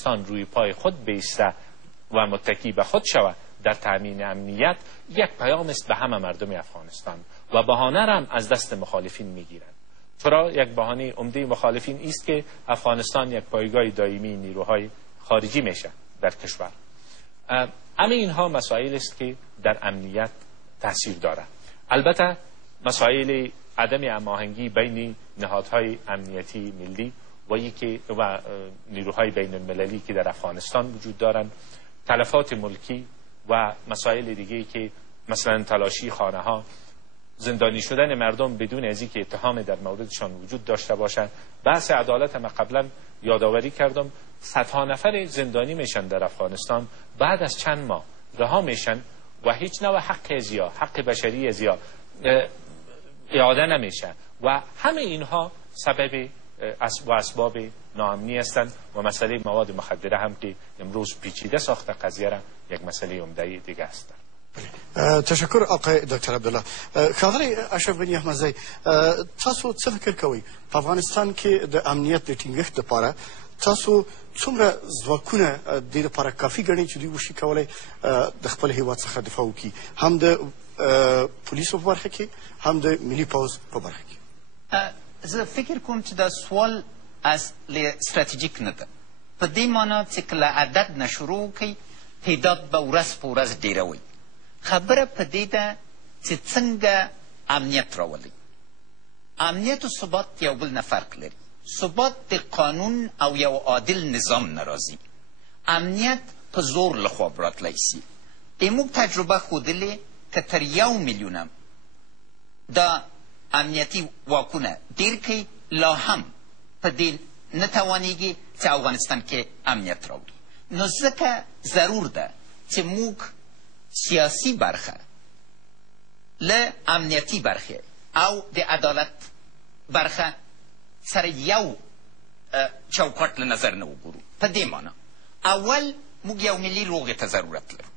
افغانستان روی پای خود بایسته و متکی به خود شود در تامین امنیت یک پیام است به همه مردم افغانستان و بهانه را هم از دست مخالفین میگیرند. چرا یک بهانه عمده مخالفین است که افغانستان یک پایگاه دائمی نیروهای خارجی میشه در کشور. همه اینها مسائل است که در امنیت تاثیر دارد. البته مسائل عدم هماهنگی بین نهادهای امنیتی ملی و نیروهای بین المللی که در افغانستان وجود دارند، تلفات ملکی و مسائل دیگه‌ای که مثلا تلاشی خانه ها، زندانی شدن مردم بدون از اینکه اتهام در موردشان وجود داشته باشند. بحث عدالت ما قبلا یادآوری کردم، صدها نفر زندانی میشن در افغانستان، بعد از چند ماه رها میشن و هیچ نوع حق ازیا، حق بشری ازیا اعاده نمیشه و همه اینها سبب و اسباب ناامنی هستند و مسئله مواد مخدره هم که امروز پیچیده ساخته قضیه را یک مسئله عمده دیگه است. تشکر آقای دکتر عبدالله. ښاغلی اشرف غني احمدزی، تاسو څه فکر کوئ په افغانستان کې د امنیت د ټینګښت لپاره تاسو څومره ځواکونه د دې لپاره کافي ګڼئ چې دوی وشي کولی د خپل هیواد څخه دفاع وکړي، هم د پولیسو په برخه کې هم د ملي پوځ په برخه کې؟ زه فکر کوم چې دا سوال اصل ستراتیژیک نه ده، په دې معنا چې که له عدد نه شروع وکړئ تعداد به ورځ په ورځ ډېروئ. خبره په دې ده چې څنګه امنیت راولئ. امنیت و ثبات یو بل نه فرق لري. ثبات د قانون او یو عادل نظام نه راځي. امنیت په زور له خوا راتلی سي. زموږ تجربه ښودلې که تر 1 میلیونه دا امنیتي واکونه ډېر کړي، لا هم په دې نه توانیږي چې افغانستان کې امنیت راوړي. نو ځکه ضرور ده چې موږ سیاسي برخه له امنیتي برخې او د عدالت برخه سره یو چوکاټ له نظر نه وګورو. په دې معنا اول موږ یو ملي روغې ته ضرورت لرو.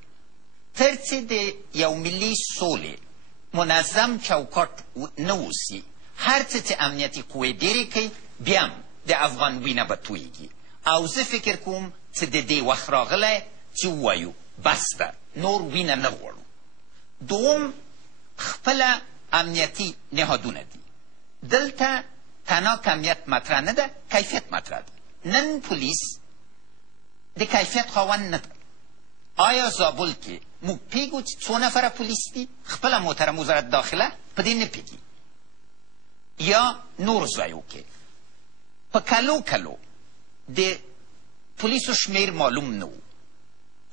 تر چې د یو ملي سولې منظم چوکاټ نه اوسي، هر څه چې امنیتي قوې ډېرې کوي بیا هم د افغان وینه به تویږي. او زه فکر کوم چې د دې وخت راغلی چې ووایو بس ده، نور وینه نه غواړو. دوم خپله امنیتي نهادونه دي. دلته تنها کمیت مطرح نه ده، کیفیت مطرح ده. نن پولیس د کیفیت خاوند نه ده. آیا زابل کې موږ پیږو چې څو نفره پولیس دي؟ خپله محترم وزارت داخله په دې نه پیږي. یا نور ځایو کې په کلو کلو د پولیسو شمیر معلوم نه و.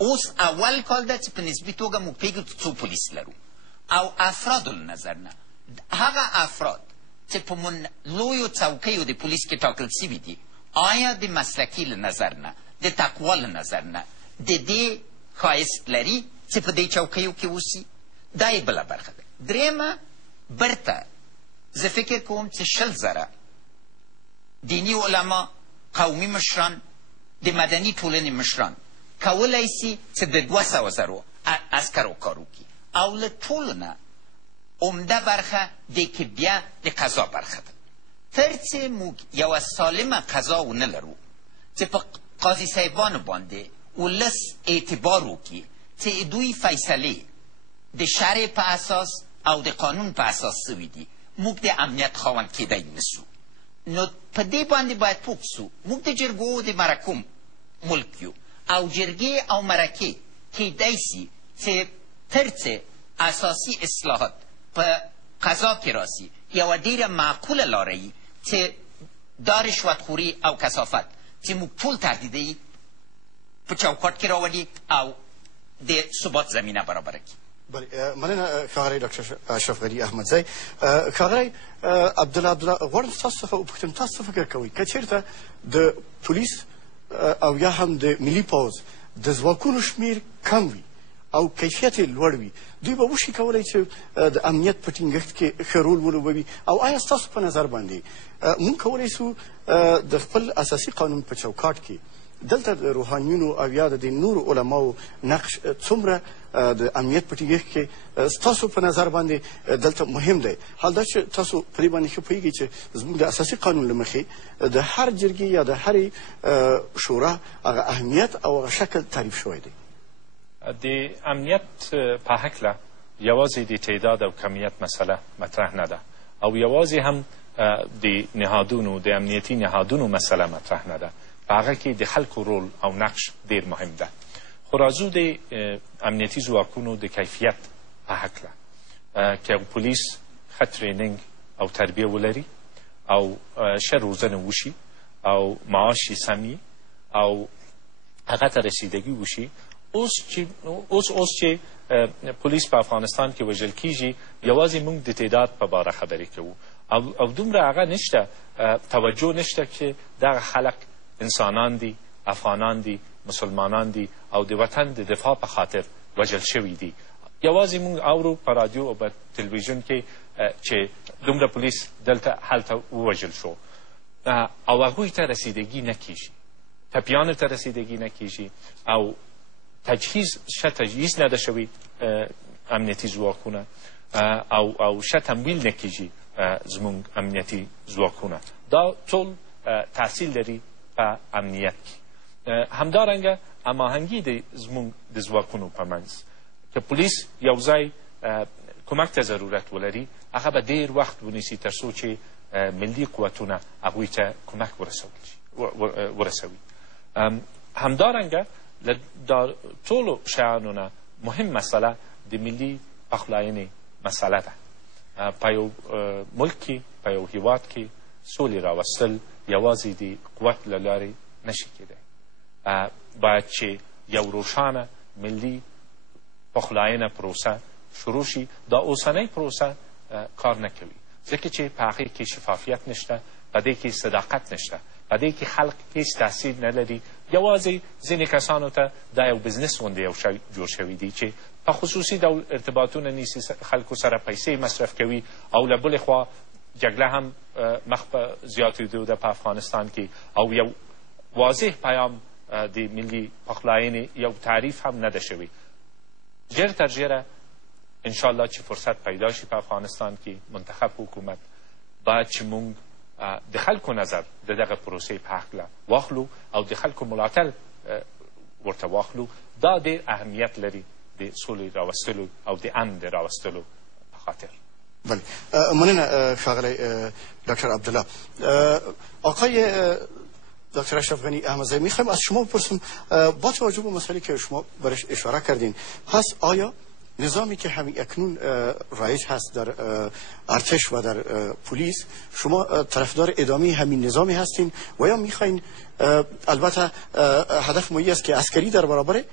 اوس اول کال ده چې په نسبي توګه موږ پیږو چې څو پولیس لرو. او افرادو له نظر نه هغه افراد چې په لویو څوکیو د پولیس کې ټاکل سوي دي، آیا د مسلکي له نظر نه، د تقوا له نظر نه د دې ښایست لري چې په دې چوکیو کې اوسي؟ دا یې بله برخه ده. درېیمه برته زه فکر کوم چې 20,000 دیني علما، قومي مشران، د مدني ټولنې مشران کولی سي چې د 200,000 عسکرو کار وکړي. او له ټولو نه عمده برخه دی که بیا د قضا برخه ده. تر چې موږ یوه سالمه قضا ونه لرو چې په قاضي صاحبانو باندې ولس اعتبار وکړي چې دوی فیصلې د شرع په اساس او د قانون په اساس سوي دي، موږ د امنیت خاوند کیدی نسو. نو په دې باندې باید پوه سو. موږ د جرګو د مرکو ملک یو او جرګې او مرکې کیدی سي چې تر څه اساسي اصلاحات په قضا کې راسي یوه ډېره معقوله لاره یي چې دا رشوتخوري او کثافت چې موږ ټول تهدیدوي په چوکاټ کې راولي او د ثبات زمینه برابره کړي. بله، مننه ښاغلی ډاکټر اشرف غني احمدزی. ښاغلی عبدالله غواړم ستاسو څخه وپوښتم، تاسو څه فکر کوئ که چېرته د پولیس او یا هم د ملي پوځ د ځواکونو شمیر کم وي او کیفیت یې لوړ وي، دوی به وشي کولی چې د امنیت په ټینګښت کې ښه رول ولوبوي؟ او آیا ستاسو په نظر باندې موږ کولی سو د خپل اساسي قانون په چوکاټ کې دلته د روحانیونو او یا د نورو علماو نقش څومره د امنیت په ټینګښت کې ستاسو په نظر باندې دلته مهم دی؟ حال دا چې تاسو په دې باندې ښه پوهېږئ چې زموږ د اساسي قانون له مخې د هر جرګې یا د هرې شورا هغه اهمیت او هغه شکل تعریف شوی دی. د امنیت په هکله یوازې د تعداد او کمیت مسله مطرح نه ده او یوازې هم د نهادونو د امنیتي نهادونو مسله مطرح نه ده. په هغه کې د خلکو رول او نقش ډیر مهم ده. خو راځو د امنیتي ځواکونو د کیفیت په هکله که پولیس ښه ټریننګ او تربیه ولري او ښه روزنه وشي او معاش یې سم او هغه ته رسیدګي وشي. اوس چې پولیس په افغانستان کې وژل کیږي یوازې موږ د تعداد په باره خبرې کوو او دومره هغه نشته توجه نشته چې دغه خلک انسانان دي، افغانان دي، مسلمانان دي او د وطن د دفاع په خاطر وژل شوي دي. یوازې موږ اورو په رادیو او په تلویزیون کې چې دومره پولیس دلته هلته ووژل شو او هغوی ته رسیدګي نه کیږي، ټپیانو ته رسیدګي نه کیږي او ښه تجهیز نه ده شوي امنیتي ځواکونه او ښه تمویل نه کیږي زموږ امنیتي ځواکونه. دا ټول تاثیر لري په امنیت کې. همدارنګه هماهنګي د زموږ د ځواکونو په منځ که پولیس یو ځای کمک ته ضرورت ولري هغه به ډېر وخت ونیسي تر څو چې ملي قوتونه هغوی ته کمک ورسوي. همدارنګه له دا ټولو شیانو نه مهم مسله د ملي پخلاینې مسله ده. په یو ملک کې په یو هیواد کې سولې راوستل یوازې د قوت له لارې نشي کېدی. باید چې یو روښانه ملي پخلاینه پروسه شروع شي. دا اوسنۍ پروسه کار نه کوي ځکه چې په هغې کې شفافیت نشته، په دې کې صداقت نشته، په دې کې خلق هیڅ تاثیر نه لري. یوازې ځینې کسانو ته دا یو بزنس غوندې یو شی جوړ شوی دی چې په خصوصي ډول ارتباطونه نیسي، خلکو سره پیسې مصرف کوي او له بلې خوا جګړه هم مخ په زیاتېدو ده په افغانستان کې او یو واضح پیام د ملي پخلاینې یو تعریف هم نه ده شوی. ژر تر ژره انشاءالله چې فرصت پیدا شي په افغانستان کې منتخب حکومت باید چې موږ د خلکو نظر د دغه پروسې په هکله واخلو او د خلکو ملاتړ ورته واخلو. دا ډېر اهمیت لري د سولې راوستلو او د امن د راوستلو په خاطر. بله، مننه ښاغلی ډاکتر عبدالله. آقای دکتر اشرف غنی احمدزی، میخوایم از شما بپرسیم با توجه به مسئله که شما برش اشاره کردین، پس آیا نظامی که همین اکنون رایج هست در ارتش و در پلیس شما طرفدار ادامه همین نظامی هستین و یا میخواین البته هدف مایی است که عسکری در برابر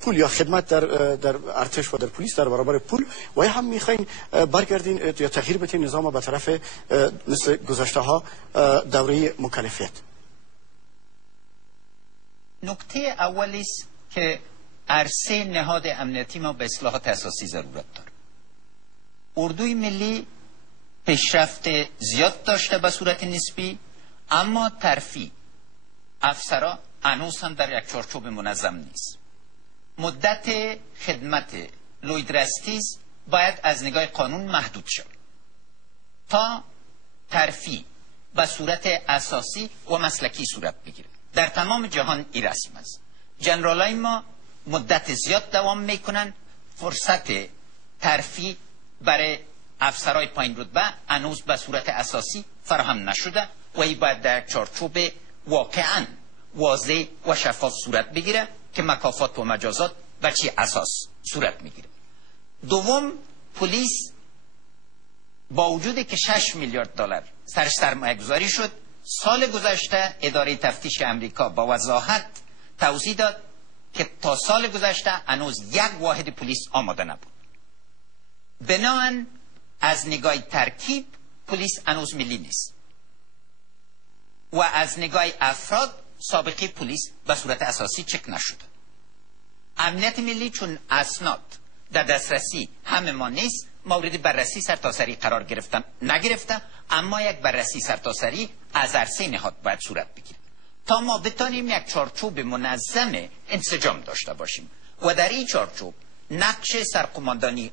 پول یا خدمت در ارتش و در پلیس در برابر پول و یا هم میخواین برگردین یا تغییر بدین نظام به طرف مثل گذشته ها دوره مکلفیت؟ نکته اولی است که عرصه نهاد امنیتی ما به اصلاحات اساسی ضرورت داره. اردوی ملی پیشرفت زیاد داشته به صورت نسبی، اما ترفیع افسرا هنوز هم در یک چارچوب منظم نیست. مدت خدمت لویدرستیز باید از نگاه قانون محدود شد تا ترفیع به صورت اساسی و مسلکی صورت بگیره. در تمام جهان این رسم است. جنرالای ما مدت زیاد دوام میکنن. فرصت ترفیع برای افسرهای پایین رتبه هنوز به صورت اساسی فراهم نشده و این باید در چارچوب واقعا واضح و شفاف صورت بگیره که مکافات و مجازات بر چی اساس صورت میگیره. دوم، پلیس با وجودی که 6 میلیارد دلار سرش سرمایه گذاری شد، سال گذشته اداره تفتیش امریکا با وضاحت توضیح داد که تا سال گذشته هنوز یک واحد پلیس آماده نبود. بنابراین از نگاه ترکیب پلیس هنوز ملی نیست و از نگاه افراد سابقه پلیس به صورت اساسی چک نشده. امنیت ملی چون اسناد در دسترسی همه ما نیست، مورد بررسی سرتاسری قرار گرفته، اما یک بررسی سرتاسری از عرصه نهاد باید صورت بگیره. تا ما بتانیم یک چارچوب منظم انسجام داشته باشیم و در این چارچوب نقش سرقماندانی